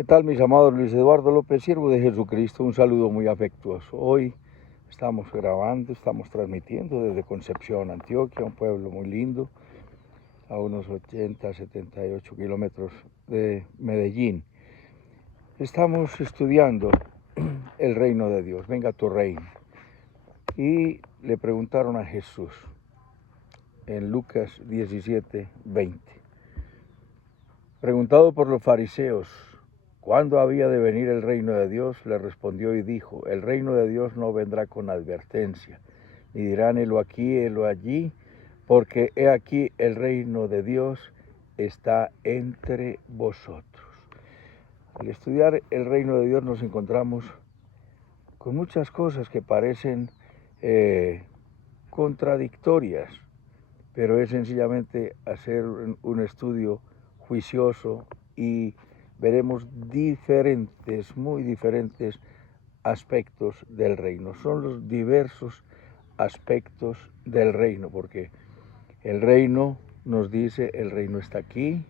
¿Qué tal, mis amados? Luis Eduardo López, siervo de Jesucristo, un saludo muy afectuoso. Hoy estamos grabando, estamos transmitiendo desde Concepción, Antioquia, un pueblo muy lindo, a unos 80, 78 kilómetros de Medellín. Estamos estudiando el reino de Dios, venga tu reino. Y le preguntaron a Jesús en Lucas 17, 20. Preguntado por los fariseos, ¿cuándo había de venir el reino de Dios? Le respondió y dijo, el reino de Dios no vendrá con advertencia, ni dirán helo aquí, helo allí, porque he aquí el reino de Dios está entre vosotros. Al estudiar el reino de Dios nos encontramos con muchas cosas que parecen contradictorias, pero es sencillamente hacer un estudio juicioso y veremos diferentes, muy diferentes aspectos del reino. Son los diversos aspectos del reino, porque el reino nos dice, el reino está aquí,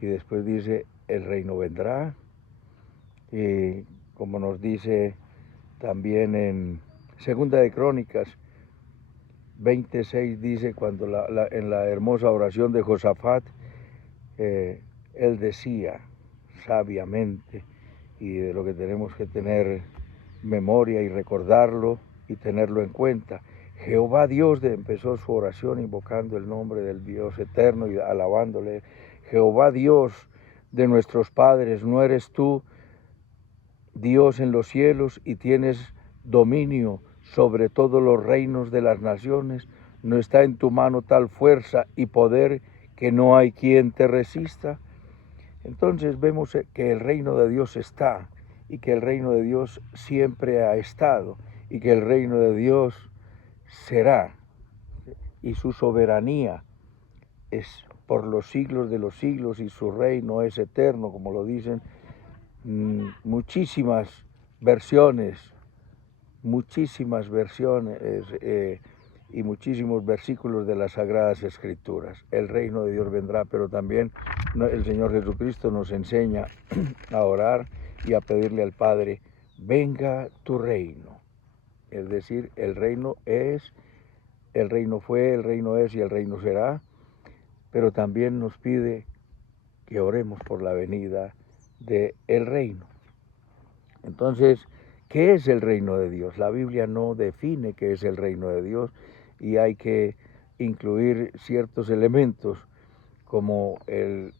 y después dice, el reino vendrá, y como nos dice también en Segunda de Crónicas 26 dice, cuando en la hermosa oración de Josafat, él decía sabiamente, y de lo que tenemos que tener memoria y recordarlo y tenerlo en cuenta. Jehová Dios empezó su oración invocando el nombre del Dios eterno y alabándole. Jehová Dios de nuestros padres, ¿no eres tú Dios en los cielos y tienes dominio sobre todos los reinos de las naciones? ¿No está en tu mano tal fuerza y poder que no hay quien te resista? Entonces vemos que el reino de Dios está, y que el reino de Dios siempre ha estado, y que el reino de Dios será, y su soberanía es por los siglos de los siglos, y su reino es eterno, como lo dicen muchísimas versiones y muchísimos versículos de las Sagradas Escrituras. El reino de Dios vendrá, pero también el Señor Jesucristo nos enseña a orar y a pedirle al Padre, venga tu reino. Es decir, el reino es, el reino fue, el reino es y el reino será, pero también nos pide que oremos por la venida del reino. Entonces, ¿qué es el reino de Dios? La Biblia no define qué es el reino de Dios, y hay que incluir ciertos elementos como en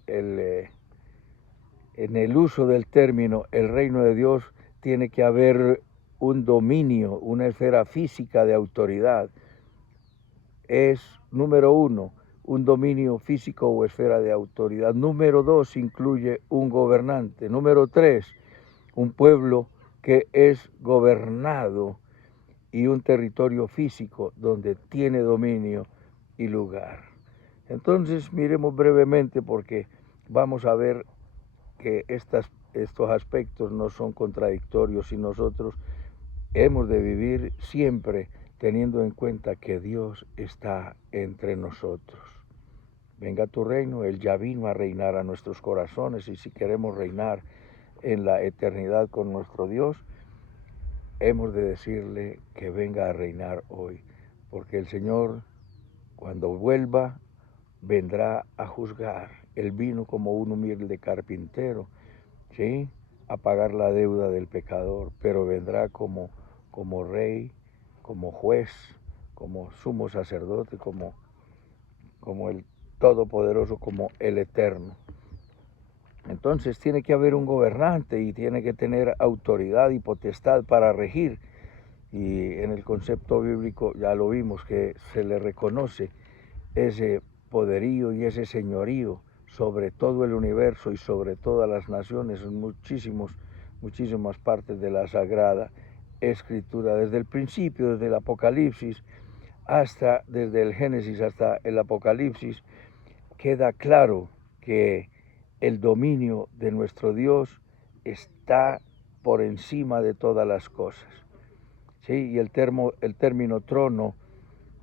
el uso del término el reino de Dios tiene que haber un dominio, una esfera física de autoridad. Es, número uno, un dominio físico o esfera de autoridad. Número dos, incluye un gobernante. Número tres, un pueblo que es gobernado, y un territorio físico donde tiene dominio y lugar. Entonces miremos brevemente, porque vamos a ver que estos aspectos no son contradictorios, y nosotros hemos de vivir siempre teniendo en cuenta que Dios está entre nosotros. Venga tu reino, Él ya vino a reinar a nuestros corazones, y si queremos reinar en la eternidad con nuestro Dios, hemos de decirle que venga a reinar hoy, porque el Señor, cuando vuelva, vendrá a juzgar. Él vino como un humilde carpintero, ¿sí?, a pagar la deuda del pecador, pero vendrá como rey, como juez, como sumo sacerdote, como el Todopoderoso, como el Eterno. Entonces tiene que haber un gobernante, y tiene que tener autoridad y potestad para regir. Y en el concepto bíblico ya lo vimos, que se le reconoce ese poderío y ese señorío sobre todo el universo y sobre todas las naciones en muchísimas partes de la Sagrada Escritura. Desde el principio, desde el Apocalipsis, desde el Génesis hasta el Apocalipsis, queda claro que el dominio de nuestro Dios está por encima de todas las cosas. ¿Sí? Y el término trono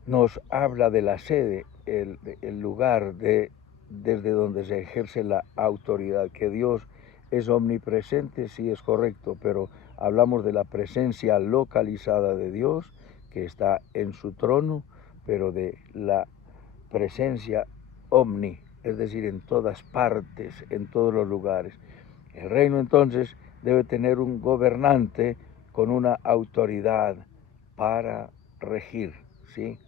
nos habla de la sede, el lugar desde donde se ejerce la autoridad, que Dios es omnipresente, sí es correcto, pero hablamos de la presencia localizada de Dios, que está en su trono, pero de la presencia omni, es decir, en todas partes, en todos los lugares. El reino entonces debe tener un gobernante con una autoridad para regir, ¿sí?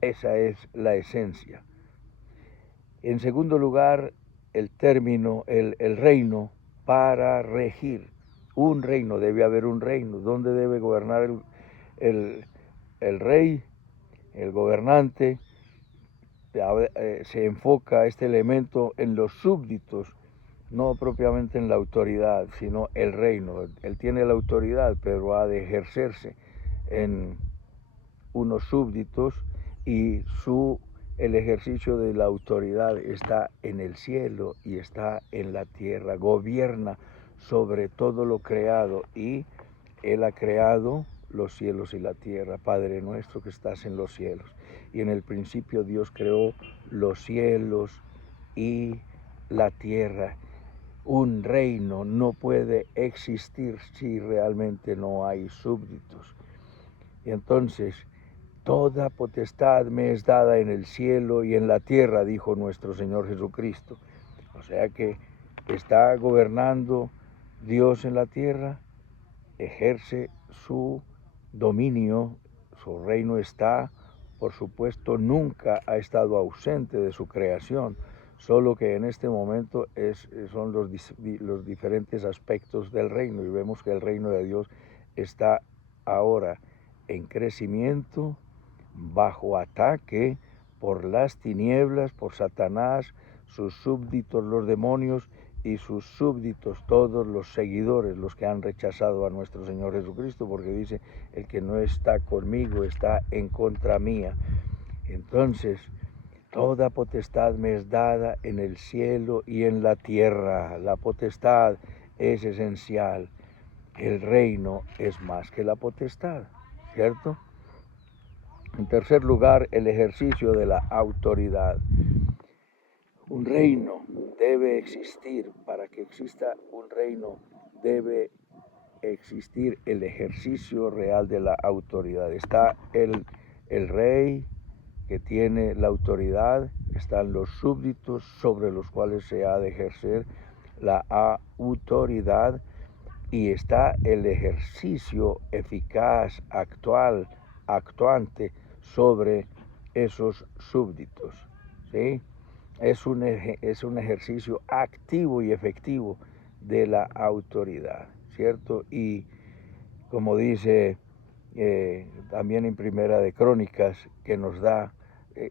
Esa es la esencia. En segundo lugar, el término, el reino para regir. Un reino, debe haber un reino. ¿Dónde debe gobernar el rey, el gobernante? Se enfoca este elemento en los súbditos, no propiamente en la autoridad, sino el reino. Él tiene la autoridad, pero ha de ejercerse en unos súbditos y el ejercicio de la autoridad está en el cielo y está en la tierra. Gobierna sobre todo lo creado y Él ha creado los cielos y la tierra. Padre nuestro que estás en los cielos. Y en el principio Dios creó los cielos y la tierra. Un reino no puede existir si realmente no hay súbditos. Y entonces, toda potestad me es dada en el cielo y en la tierra, dijo nuestro Señor Jesucristo. O sea que está gobernando Dios en la tierra, ejerce su dominio, su reino está, por supuesto, nunca ha estado ausente de su creación, solo que en este momento son los diferentes aspectos del reino y vemos que el reino de Dios está ahora en crecimiento, bajo ataque por las tinieblas, por Satanás, sus súbditos los demonios y sus súbditos todos los seguidores, los que han rechazado a nuestro Señor Jesucristo, porque dice, el que no está conmigo está en contra mía. Entonces, toda potestad me es dada en el cielo y en la tierra. La potestad es esencial. El reino es más que la potestad, ¿cierto? En tercer lugar, el ejercicio de la autoridad. Un reino debe existir. Para que exista un reino debe existir el ejercicio real de la autoridad. Está el rey que tiene la autoridad, están los súbditos sobre los cuales se ha de ejercer la autoridad y está el ejercicio eficaz, actuante sobre esos súbditos, ¿sí? Es un ejercicio activo y efectivo de la autoridad, ¿cierto? Y como dice también en Primera de Crónicas, que nos da,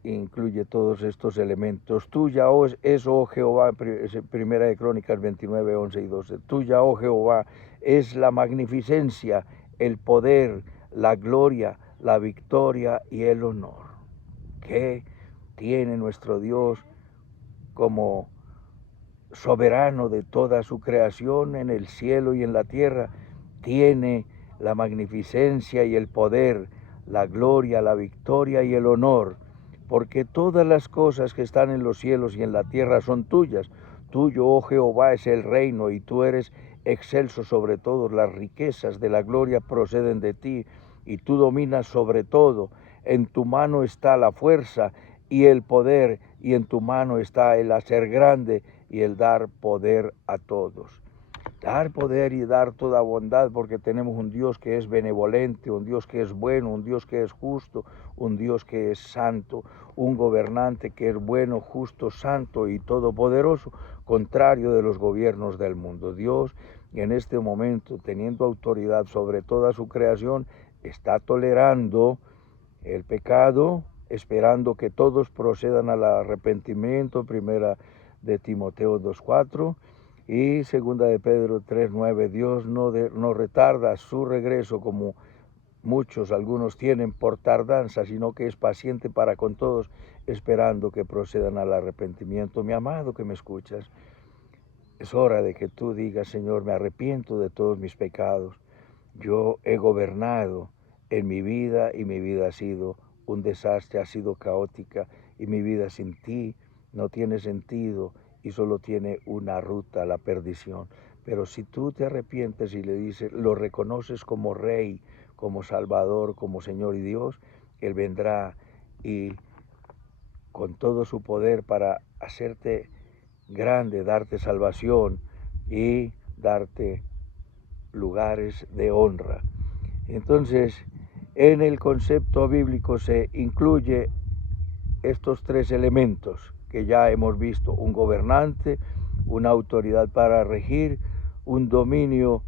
incluye todos estos elementos. Tuya es, oh Jehová, Primera de Crónicas 29, 11 y 12. Tuya, oh Jehová, es la magnificencia, el poder, la gloria, la victoria y el honor. Que tiene nuestro Dios como soberano de toda su creación en el cielo y en la tierra, tiene la magnificencia y el poder, la gloria, la victoria y el honor, porque todas las cosas que están en los cielos y en la tierra son tuyas. Tuyo, oh Jehová, es el reino y tú eres excelso sobre todo. Las riquezas de la gloria proceden de ti y tú dominas sobre todo. En tu mano está la fuerza y el poder, y en tu mano está el hacer grande y el dar poder a todos. Dar poder y dar toda bondad, porque tenemos un Dios que es benevolente, un Dios que es bueno, un Dios que es justo, un Dios que es santo, un gobernante que es bueno, justo, santo y todopoderoso, contrario de los gobiernos del mundo. Dios, en este momento, teniendo autoridad sobre toda su creación, está tolerando el pecado, esperando que todos procedan al arrepentimiento, primera de Timoteo 2:4 y segunda de Pedro 3:9. Dios no retarda su regreso como algunos tienen por tardanza, sino que es paciente para con todos, esperando que procedan al arrepentimiento. Mi amado que me escuchas, es hora de que tú digas, Señor, me arrepiento de todos mis pecados. Yo he gobernado en mi vida y mi vida ha sido un desastre, ha sido caótica y mi vida sin ti no tiene sentido y solo tiene una ruta, la perdición. Pero si tú te arrepientes y le dices, lo reconoces como Rey, como Salvador, como Señor y Dios, Él vendrá y con todo su poder para hacerte grande, darte salvación y darte lugares de honra. Entonces, en el concepto bíblico se incluye estos tres elementos que ya hemos visto: un gobernante, una autoridad para regir, un dominio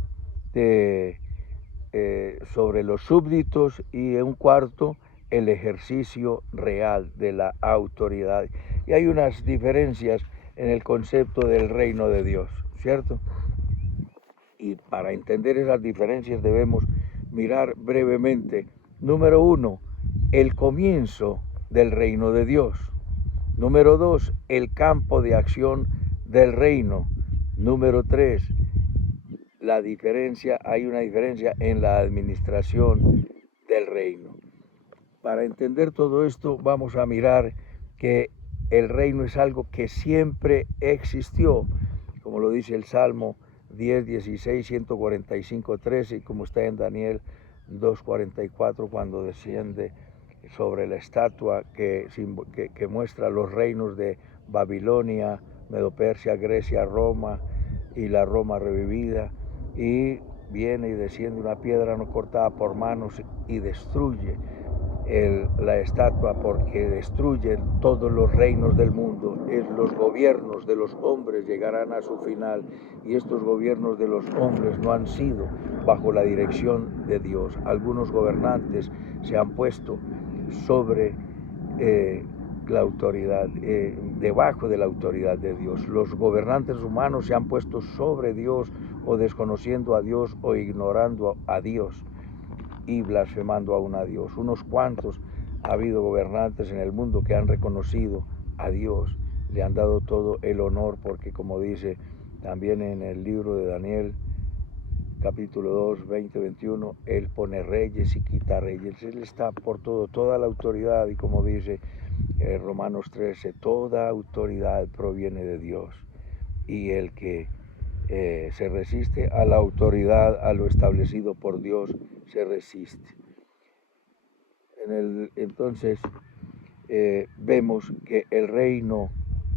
sobre los súbditos, y un cuarto, el ejercicio real de la autoridad. Y hay unas diferencias en el concepto del reino de Dios, ¿cierto? Y para entender esas diferencias debemos mirar brevemente, número 1, el comienzo del reino de Dios. Número 2, el campo de acción del reino. Número 3, hay una diferencia en la administración del reino. Para entender todo esto vamos a mirar que el reino es algo que siempre existió, como lo dice el Salmo 10, 16, 145, 13, y como está en Daniel 2:44, cuando desciende sobre la estatua que muestra los reinos de Babilonia, Medo-Persia, Grecia, Roma y la Roma revivida, y viene y desciende una piedra no cortada por manos y destruye la estatua, porque destruyen todos los reinos del mundo. Los gobiernos de los hombres llegarán a su final, y estos gobiernos de los hombres no han sido bajo la dirección de Dios. Algunos gobernantes se han puesto sobre la autoridad, debajo de la autoridad de Dios. Los gobernantes humanos se han puesto sobre Dios, o desconociendo a Dios, o ignorando a Dios, y blasfemando aún a Dios. Unos cuantos ha habido gobernantes en el mundo que han reconocido a Dios, le han dado todo el honor, porque como dice también en el libro de Daniel, capítulo 2, 20, 21, Él pone reyes y quita reyes. Él está por todo, toda la autoridad, y como dice Romanos 13, toda autoridad proviene de Dios, y el que se resiste a la autoridad, a lo establecido por Dios, se resiste. Entonces vemos que el reino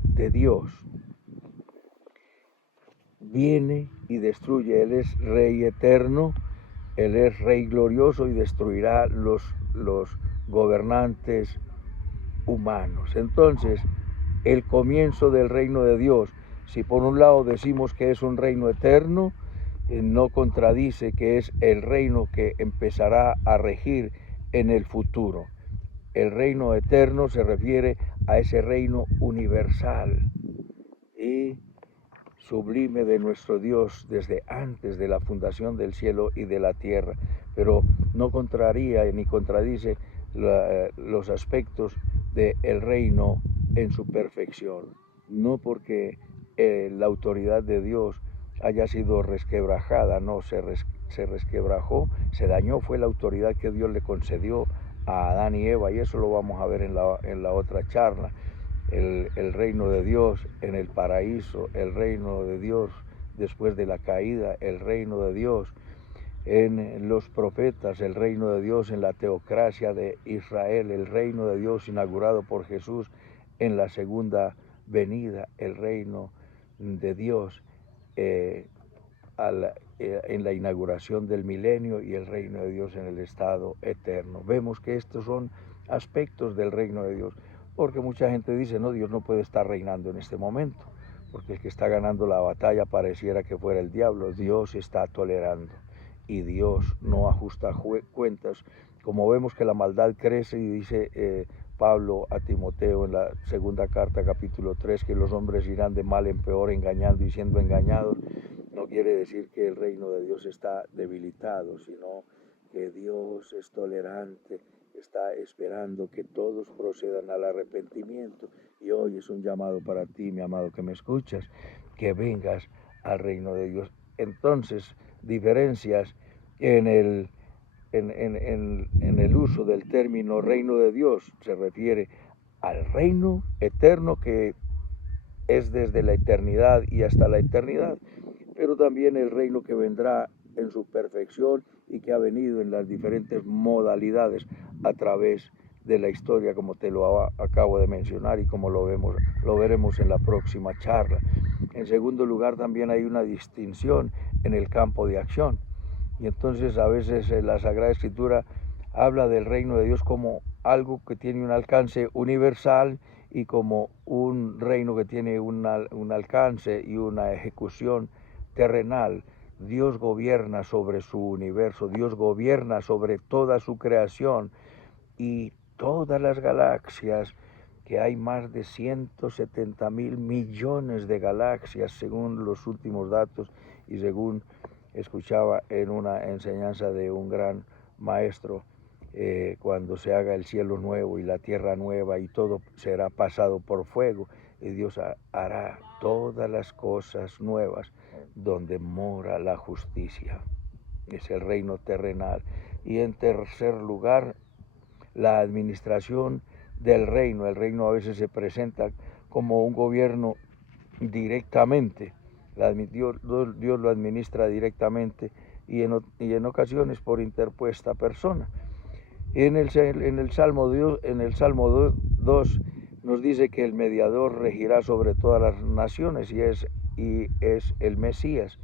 de Dios viene y destruye. Él es Rey eterno, Él es Rey glorioso, y destruirá los gobernantes humanos. Entonces, el comienzo del reino de Dios, si por un lado decimos que es un reino eterno, no contradice que es el reino que empezará a regir en el futuro. El reino eterno se refiere a ese reino universal y sublime de nuestro Dios desde antes de la fundación del cielo y de la tierra, pero no contraría ni contradice los aspectos del reino en su perfección. No porque la autoridad de Dios haya sido resquebrajada, no, se resquebrajó, se dañó, fue la autoridad que Dios le concedió a Adán y Eva, y eso lo vamos a ver en la otra charla. El reino de Dios en el paraíso, el reino de Dios después de la caída, el reino de Dios en los profetas, el reino de Dios en la teocracia de Israel, el reino de Dios inaugurado por Jesús en la segunda venida, el reino de Dios en la inauguración del milenio, y el reino de Dios en el estado eterno. Vemos que estos son aspectos del reino de Dios, porque mucha gente dice, no, Dios no puede estar reinando en este momento, porque el que está ganando la batalla pareciera que fuera el diablo. Dios está tolerando, y Dios no ajusta cuentas. Como vemos que la maldad crece, y dice Pablo a Timoteo en la segunda carta, capítulo 3, que los hombres irán de mal en peor, engañando y siendo engañados, no quiere decir que el reino de Dios está debilitado, sino que Dios es tolerante, está esperando que todos procedan al arrepentimiento. Y hoy es un llamado para ti, mi amado, que me escuchas, que vengas al reino de Dios. Entonces, diferencias en el uso del término reino de Dios. Se refiere al reino eterno, que es desde la eternidad y hasta la eternidad, pero también el reino que vendrá en su perfección y que ha venido en las diferentes modalidades a través de la historia, como te lo acabo de mencionar y como lo veremos en la próxima charla. En segundo lugar, también hay una distinción en el campo de acción. Y entonces a veces la Sagrada Escritura habla del reino de Dios como algo que tiene un alcance universal y como un reino que tiene un alcance y una ejecución terrenal. Dios gobierna sobre su universo, Dios gobierna sobre toda su creación y todas las galaxias, que hay más de 170.000 millones de galaxias según los últimos datos y según escuchaba en una enseñanza de un gran maestro, cuando se haga el cielo nuevo y la tierra nueva y todo será pasado por fuego, y Dios hará todas las cosas nuevas donde mora la justicia. Es el reino terrenal. Y en tercer lugar, la administración del reino. El reino a veces se presenta como un gobierno directamente. Dios lo administra directamente y en ocasiones por interpuesta persona. En el Salmo 2 nos dice que el mediador regirá sobre todas las naciones y es el Mesías,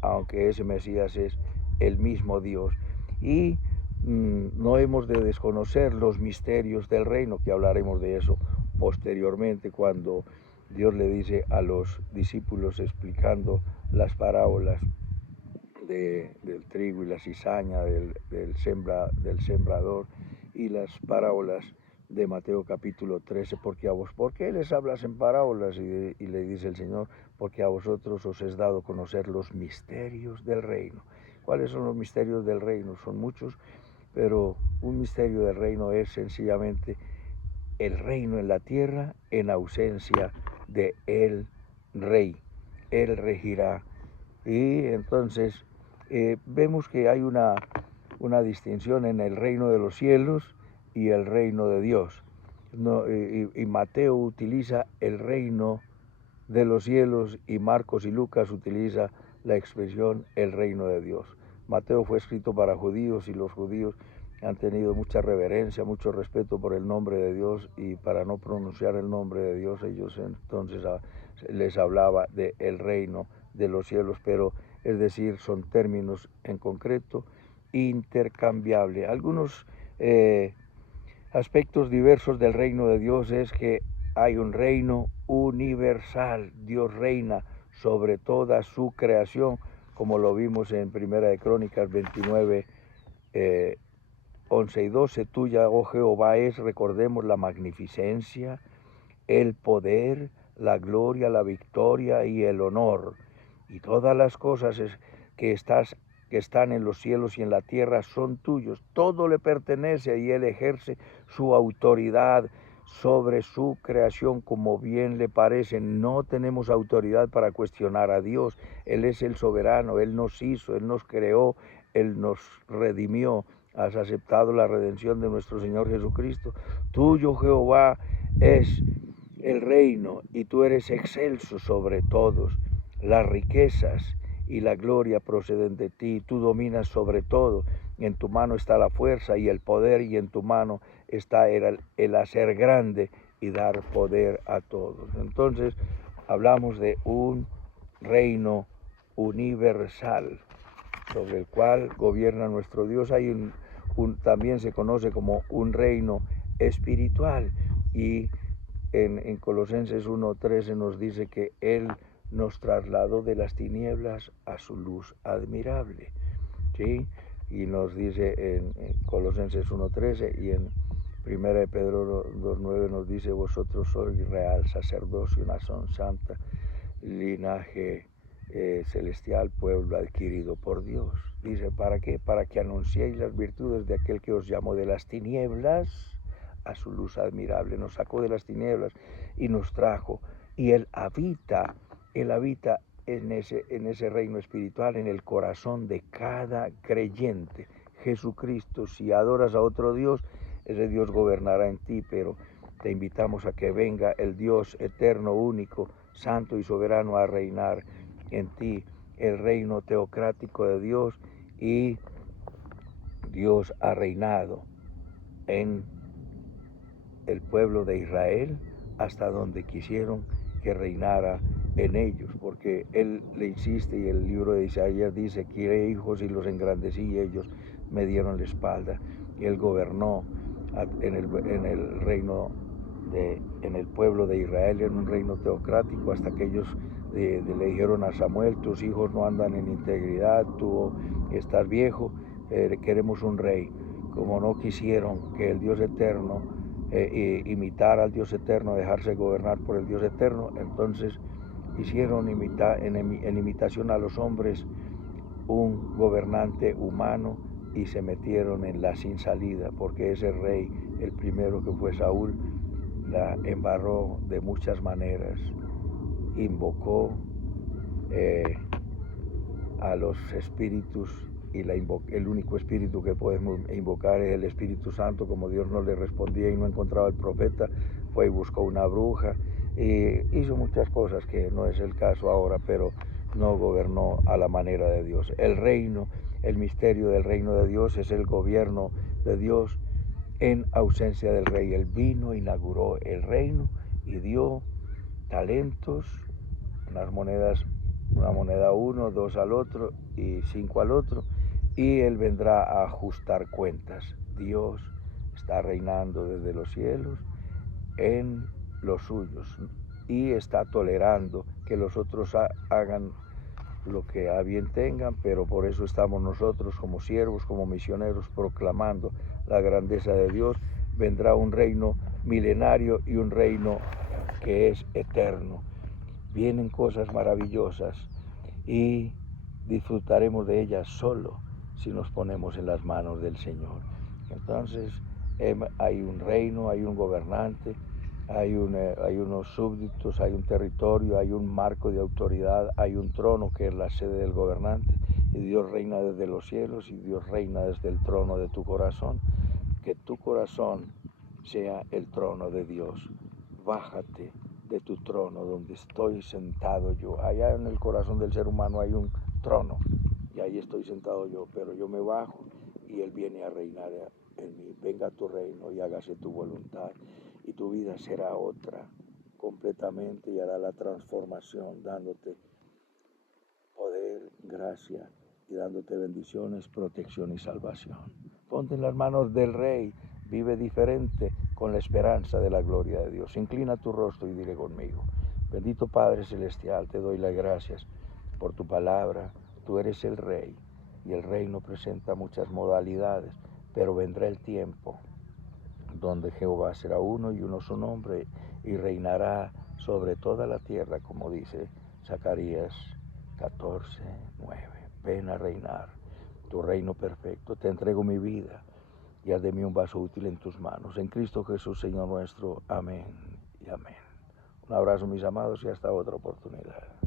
aunque ese Mesías es el mismo Dios. Y no hemos de desconocer los misterios del reino, que hablaremos de eso posteriormente cuando Dios le dice a los discípulos explicando las parábolas del trigo y la cizaña, del sembrador y las parábolas de Mateo capítulo 13, ¿por qué les hablas en parábolas? Y le dice el Señor, porque a vosotros os es dado conocer los misterios del reino. ¿Cuáles son los misterios del reino? Son muchos, pero un misterio del reino es sencillamente el reino en la tierra en ausencia de el rey. Él regirá. Y entonces vemos que hay una distinción en el reino de los cielos y el reino de Dios. Y Mateo utiliza el reino de los cielos y Marcos y Lucas utiliza la expresión el reino de Dios. Mateo fue escrito para judíos y los judíos han tenido mucha reverencia, mucho respeto por el nombre de Dios, y para no pronunciar el nombre de Dios ellos entonces les hablaba de el reino de los cielos, pero es decir, son términos en concreto intercambiables. Algunos aspectos diversos del reino de Dios es que hay un reino universal. Dios reina sobre toda su creación, como lo vimos en Primera de Crónicas 29, 11 y 12. Tuya, oh Jehová, es, recordemos, la magnificencia, el poder, la gloria, la victoria y el honor. Y todas las cosas que están en los cielos y en la tierra son tuyos. Todo le pertenece y Él ejerce su autoridad sobre su creación como bien le parece. No tenemos autoridad para cuestionar a Dios. Él es el soberano, Él nos hizo, Él nos creó, Él nos redimió. Has aceptado la redención de nuestro Señor Jesucristo. Tuyo, Jehová, es el reino y tú eres excelso sobre todos. Las riquezas y la gloria proceden de ti. Tú dominas sobre todo. En tu mano está la fuerza y el poder, y en tu mano está el hacer grande y dar poder a todos. Entonces hablamos de un reino universal sobre el cual gobierna nuestro Dios. Hay también se conoce como un reino espiritual, y en Colosenses 1:13 nos dice que Él nos trasladó de las tinieblas a su luz admirable, ¿sí? Y nos dice en Colosenses 1:13 y en 1 de Pedro 2:9 nos dice, vosotros sois real sacerdocio, nación santa, linaje celestial, pueblo adquirido por Dios. Dice, ¿para qué? Para que anunciéis las virtudes de aquel que os llamó de las tinieblas a su luz admirable. Nos sacó de las tinieblas y nos trajo, y Él habita en ese reino espiritual, en el corazón de cada creyente. Jesucristo, si adoras a otro Dios, ese Dios gobernará en ti, pero te invitamos a que venga el Dios eterno, único, santo y soberano a reinar en ti, el reino teocrático de Dios y Dios ha reinado en el pueblo de Israel hasta donde quisieron que reinara en ellos, porque él le insiste y el libro de Isaías dice: quiere hijos y los engrandecí y ellos me dieron la espalda. Y él gobernó en el reino en el pueblo de Israel, en un reino teocrático, hasta que ellos le dijeron a Samuel: tus hijos no andan en integridad, tú estás viejo, queremos un rey. Como no quisieron que el Dios eterno imitar al Dios eterno, dejarse gobernar por el Dios eterno, entonces hicieron en imitación a los hombres un gobernante humano y se metieron en la sin salida, porque ese rey, el primero que fue Saúl, la embarró de muchas maneras. Invocó a los espíritus y el único espíritu que podemos invocar es el Espíritu Santo. Como Dios no le respondía y no encontraba el profeta, fue y buscó una bruja y hizo muchas cosas que no es el caso ahora, pero no gobernó a la manera de Dios. El reino, el misterio del reino de Dios es el gobierno de Dios en ausencia del rey. Él vino, inauguró el reino y dio talentos, unas monedas, una moneda 1, 2 al otro y 5 al otro, y él vendrá a ajustar cuentas. Dios está reinando desde los cielos en los suyos y está tolerando que los otros hagan lo que a bien tengan, pero por eso estamos nosotros como siervos, como misioneros, proclamando la grandeza de Dios. Vendrá un reino milenario y un reino que es eterno. Vienen cosas maravillosas y disfrutaremos de ellas solo si nos ponemos en las manos del Señor. Entonces hay un reino, hay un gobernante, hay unos súbditos, hay un territorio, hay un marco de autoridad, hay un trono que es la sede del gobernante, y Dios reina desde los cielos y Dios reina desde el trono de tu corazón. Que tu corazón sea el trono de Dios. Bájate de tu trono donde estoy sentado yo. Allá en el corazón del ser humano hay un trono y ahí estoy sentado yo, pero yo me bajo y Él viene a reinar en mí. Venga a tu reino y hágase tu voluntad y tu vida será otra completamente y hará la transformación dándote poder, gracia y dándote bendiciones, protección y salvación. Ponte en las manos del Rey, vive diferente con la esperanza de la gloria de Dios. Inclina tu rostro y dile conmigo: bendito Padre Celestial, te doy las gracias por tu palabra. Tú eres el Rey y el reino presenta muchas modalidades, pero vendrá el tiempo donde Jehová será uno y uno su nombre y reinará sobre toda la tierra, como dice Zacarías 14:9. Ven a reinar tu reino perfecto. Te entrego mi vida y haz de mí un vaso útil en tus manos. En Cristo Jesús, Señor nuestro. Amén y amén. Un abrazo, mis amados, y hasta otra oportunidad.